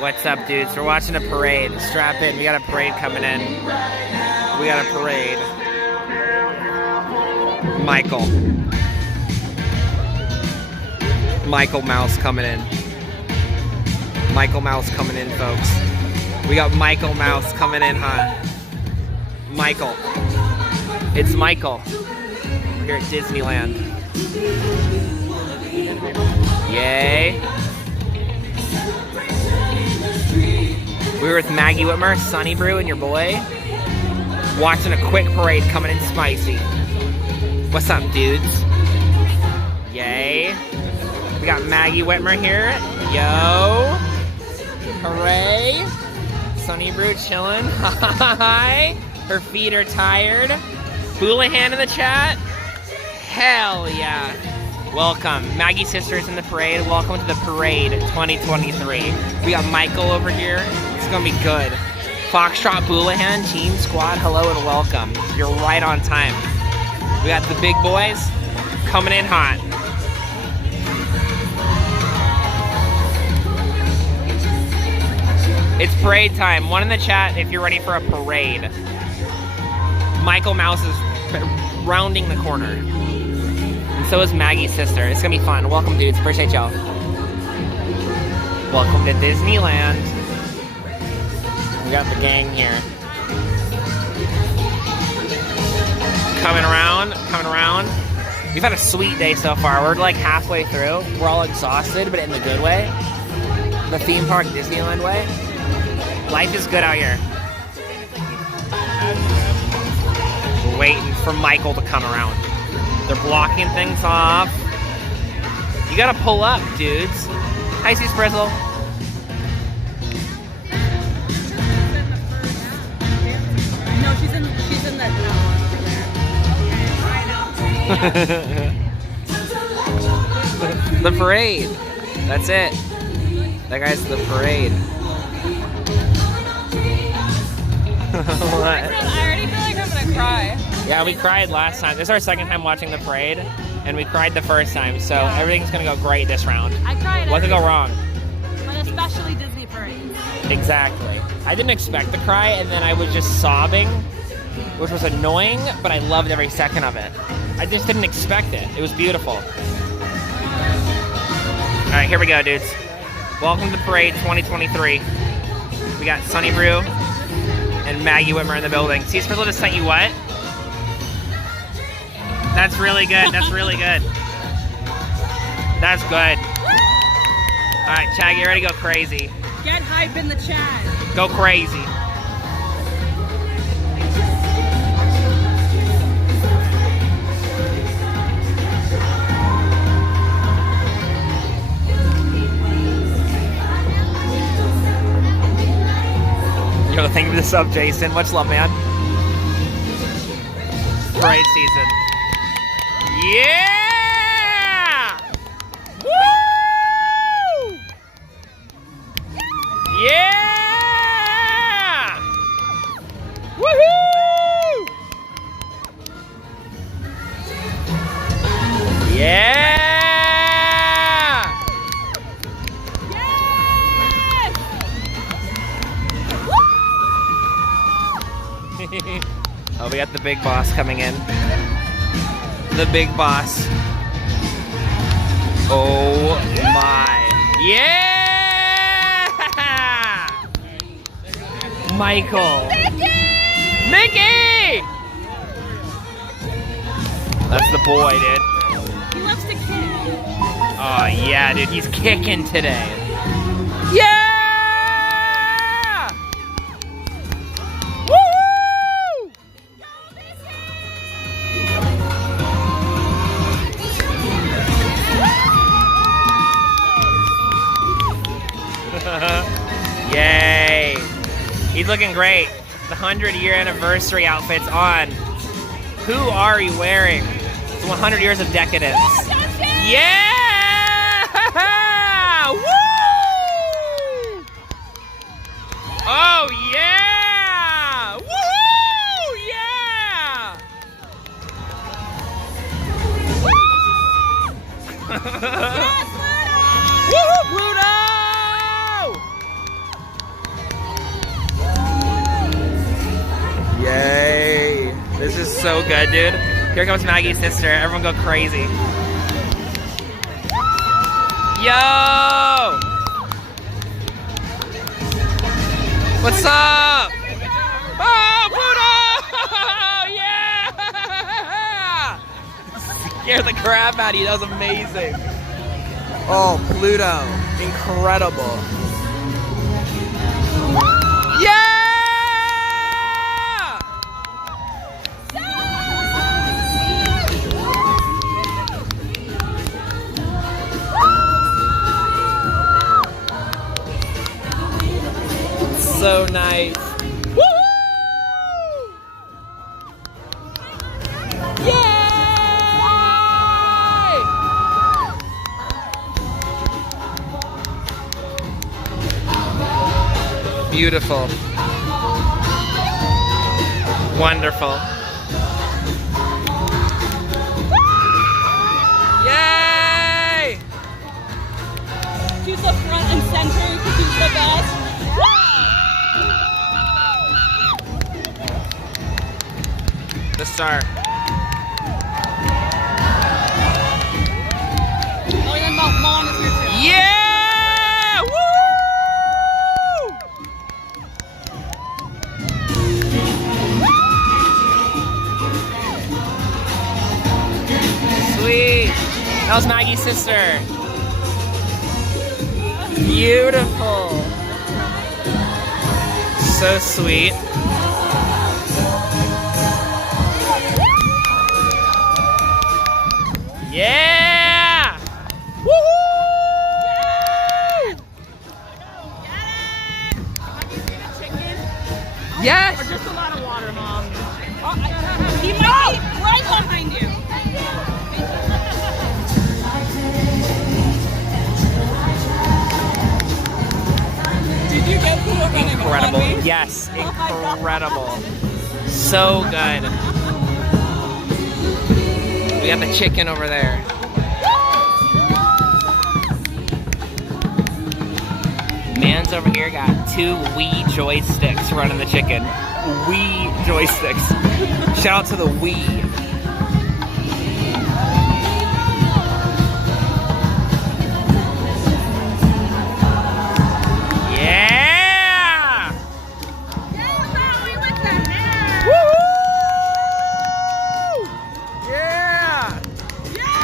What's up, dudes? We're watching a parade. Strap in. We got a parade coming in. We got a parade. Michael Mouse coming in. Michael Mouse coming in, folks. We got Michael Mouse coming in, huh? Michael. It's Michael. We're here at Disneyland. Yay. We were with Maggie Whitmer, Sunny Brew, and your boy, watching a quick parade coming in spicy. What's up, dudes? Yay. We got Maggie Whitmer here. Yo. Hooray. Sunny Brew chilling. Hi. Her feet are tired. Houlihan in the chat. Hell yeah. Welcome. Maggie Sisters in the parade. Welcome to the parade 2023. We got Michael over here. It's gonna be good. Foxtrot Houlihan, Team Squad, hello and welcome. You're right on time. We got the big boys coming in hot. It's parade time. One in the chat if you're ready for a parade. Michael Mouse is rounding the corner. And so is Maggie's sister. It's gonna be fun. Welcome, dudes. Appreciate y'all. Welcome to Disneyland. We got the gang here. Coming around. We've had a sweet day so far. We're like halfway through. We're all exhausted, but in the good way. The theme park Disneyland way. Life is good out here. We're waiting for Michael to come around. They're blocking things off. You gotta pull up, dudes. Hi, Sea Sprizzle. No, she's in that over there. Okay, I know. The parade. That's it. That guy's the parade. I already feel like I'm gonna cry. Yeah, we cried last time. This is our second time watching the parade, and we cried the first time, so everything's gonna go great this round. I cried. What could go wrong? But especially Disney parades. Exactly. I didn't expect to cry, and then I was just sobbing, which was annoying, but I loved every second of it. I just didn't expect it. It was beautiful. All right, here we go, dudes. Welcome to Parade 2023. We got Sunny Brew and Maggie Whitmer in the building. Sea Sprizzle just sent you what? That's really good. That's really good. That's good. All right, Chad, get ready to go crazy. Get hype in the chat. Go crazy. Yo, thank you for the sub, Jason. Much love, man. Parade season. Yeah! Woo! Yeah! Woohoo! Yeah! Oh, we got the big boss coming in. The big boss. Oh my. Yeah! Michael. Mickey! That's the boy, dude. He loves to kick. Oh yeah, dude. He's kicking today. Yeah! Yay! He's looking great. The 100-year anniversary outfit's on. Who are you wearing? It's 100 years of decadence. Yeah! Woo! Oh yeah! Woo! Yeah! Yes, Woohoo, Pluto! So good, dude. Here comes Maggie's sister. Everyone go crazy. Yo! What's up? Oh, Pluto! Yeah! Scared the crap out of you. That was amazing. Oh, Pluto. Incredible. Yeah! So nice. Woo! Yay! Beautiful. Wonderful. Yay! She's the front and center because she's the best. The star. Oh, and then Mom is here too. Yeah! Woo! Sweet. That was Maggie's sister. Beautiful. So sweet. Yeah! Woohoo! Yes! Or just a lot of water, Mom. He might be right behind you. Did you get to it? Incredible. Yes, incredible. So good. We got the chicken over there. Man's over here got 2 Wii joysticks running the chicken. Wii joysticks. Shout out to the Wii. Yeah! Woohoo! Yeah! Yeah!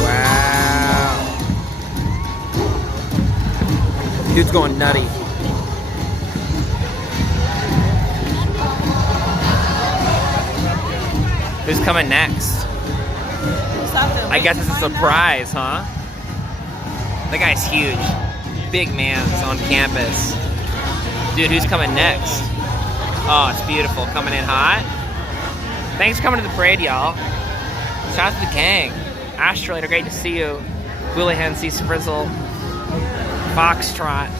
Wow. Dude's going nutty. Who's coming next? I guess it's a surprise, huh? That guy's huge. Big man's on campus. Dude, who's coming next? Oh, it's beautiful. Coming in hot. Thanks for coming to the parade, y'all. Shout out to the gang. Astrolator, great to see you. Houlihan, C. Frizzle. Foxtrot.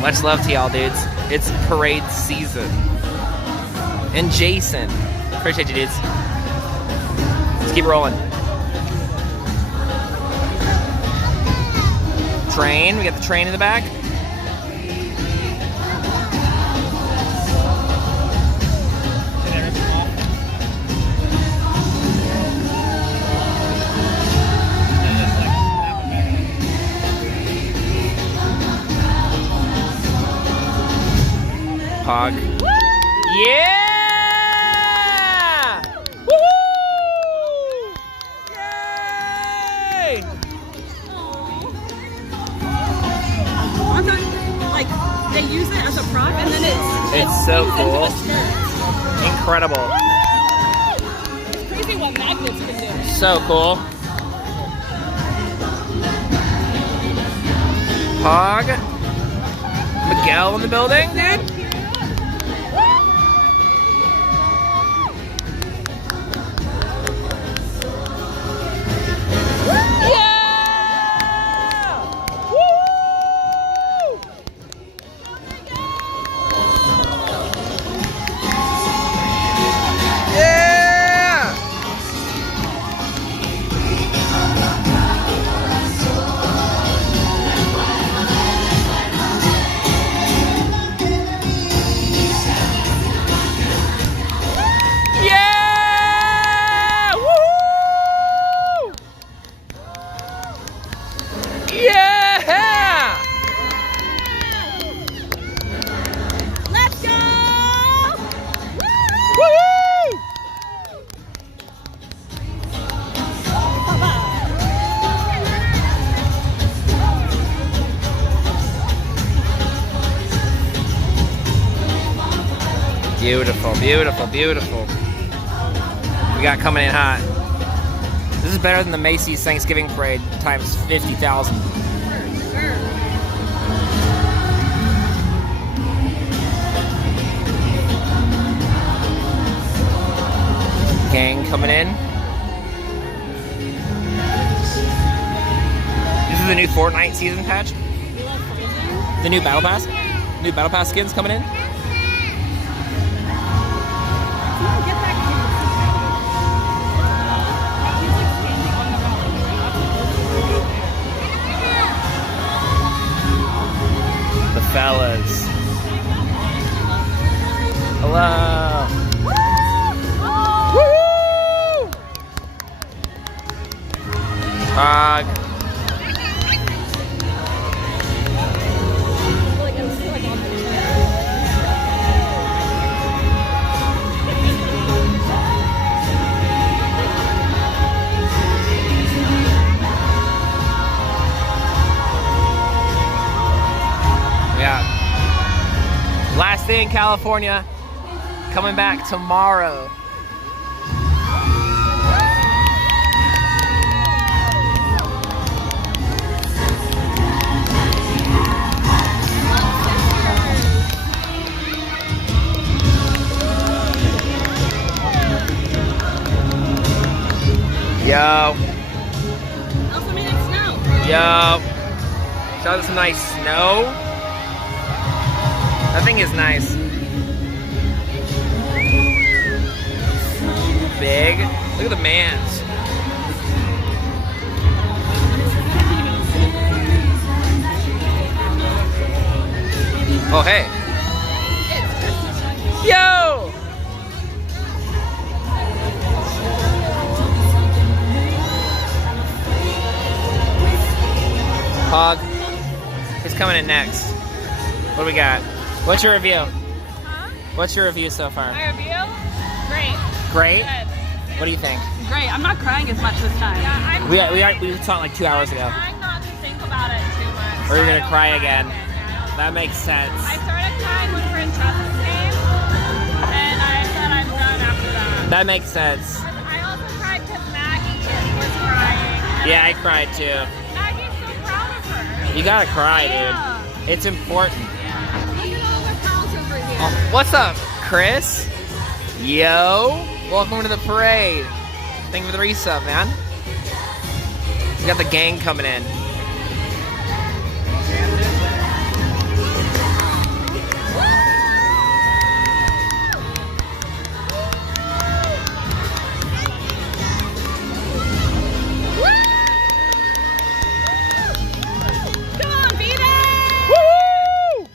Much love to y'all, dudes. It's parade season. And Jason. Appreciate you, dudes. Let's keep rolling. Train. We got the train in the back. Pog. Yeah! Woohoo! Yay! I thought, like, they use it as a prop and then It's so fused cool. into the skirt. Incredible. It's crazy what magnets can do. So cool. Pog. Miguel in the building, dude. Beautiful, beautiful, beautiful. We got coming in hot. This is better than the Macy's Thanksgiving Parade times 50,000. Gang coming in. This is the new Fortnite season patch. The new Battle Pass. New Battle Pass skins coming in. The fellas. Hello. Woo! Hog. Last day in California, coming back tomorrow. Yo. Also made it snow. Yo. Show us some nice snow. That thing is nice. Big. Look at the mans. Oh, hey. Yo! Hog. He's coming in next. What do we got? What's your review? Huh? What's your review so far? My review? Great. Great? Good. What do you think? Great. I'm not crying as much this time. Yeah, We saw it like 2 hours ago. trying not to think about it too much. Or you're gonna cry again. That makes sense. I started crying when Francesca's came, and I said I'm done after that. That makes sense. I also cried because Maggie was crying. Yeah, I cried too. Maggie's so proud of her. You gotta cry, Yeah. dude. It's important. Look at all the pals over here. Oh, what's up, Chris? Yo, welcome to the parade. Thank you for the resub, man. We got the gang coming in. Come on, beat it! Woo!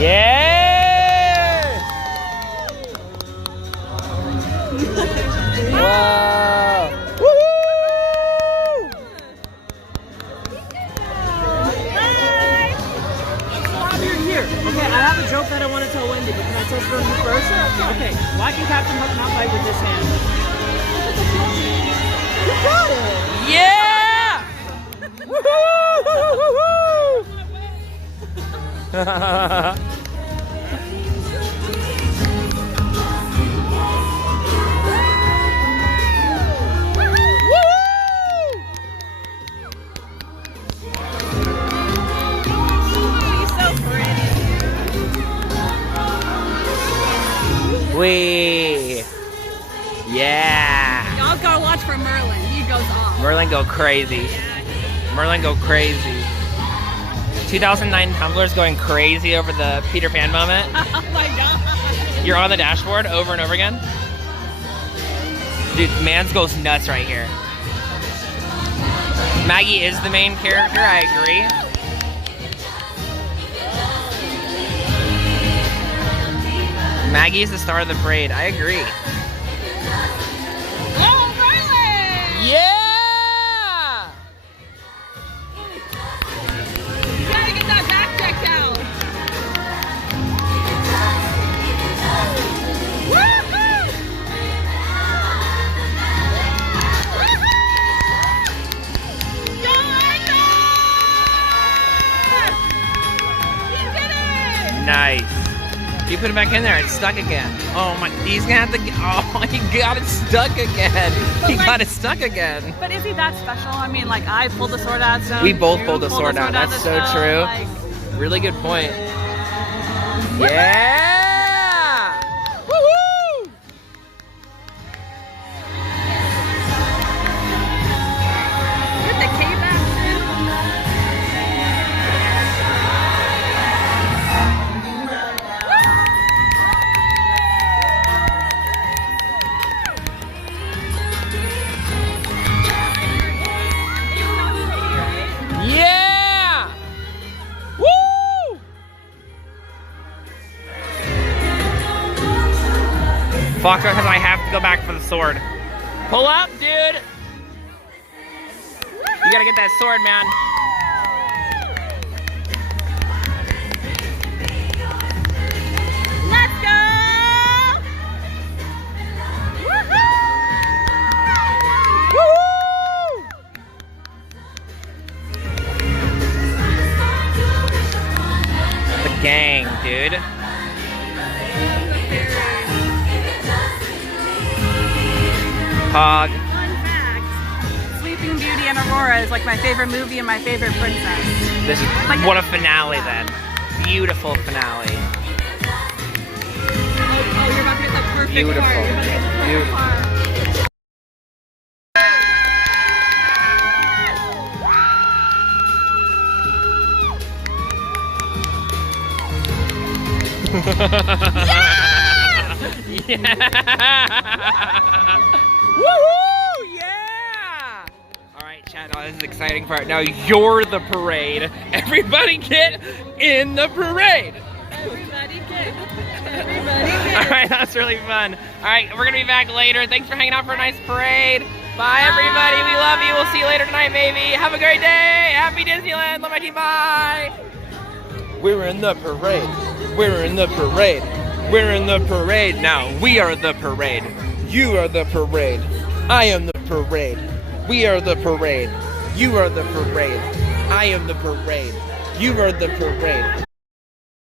Yeah! Wow! Woo! You're here. Okay, I have a joke that I want to tell Wendy, but can I tell her first? Okay, why can Captain Hook not fight with his hand? You got it! Yeah! Woo-hoo-hoo-hoo-hoo! He's so pretty. Wee! Yeah! Y'all gotta watch for Merlin. He goes off. Merlin go crazy. Merlin go crazy. 2009 Tumblr's going crazy over the Peter Pan moment. Oh my god. You're on the dashboard over and over again. Dude, Mans goes nuts right here. Maggie is the main character, I agree. Maggie is the star of the parade, I agree. Oh, Merlin! Yeah! You gotta get that back checked out. Woohoo! Woohoo! Go, Arthur! You did it! Nice. Nice. You put it back in there, it's stuck again. Oh my, he's gonna have to, oh, he got it stuck again. He got it stuck again. But is he that special? I mean, like, I pulled the sword out. So We both you pulled the sword out. That's so true. Like, Really good point. Yeah! Woohoo! with the cave action. Yeah! Woo! Fuck, because I have to go back for the sword. Pull up, dude! You gotta get that sword, man. Let's go! Woo! The gang, dude. Hog. Fun fact, Sleeping Beauty and Aurora is like my favorite movie and my favorite princess. This is what a finale then. Beautiful finale. Oh, you're about to get the perfect Beautiful. part. You're about to get the perfect Beautiful. part. Yeah! Woohoo! Yeah! Alright, chat, now this is the exciting part. Now you're the parade. Everybody get in the parade! Everybody kick. Everybody kick. Alright, that's really fun. Alright, we're gonna be back later. Thanks for hanging out for a nice parade. Bye, everybody. We love you. We'll see you later tonight, maybe. Have a great day. Happy Disneyland. Love my team. Bye. We're in the parade. We're in the parade. We're in the parade now. We are the parade. You are the parade. I am the parade. We are the parade. You are the parade. I am the parade. You are the parade.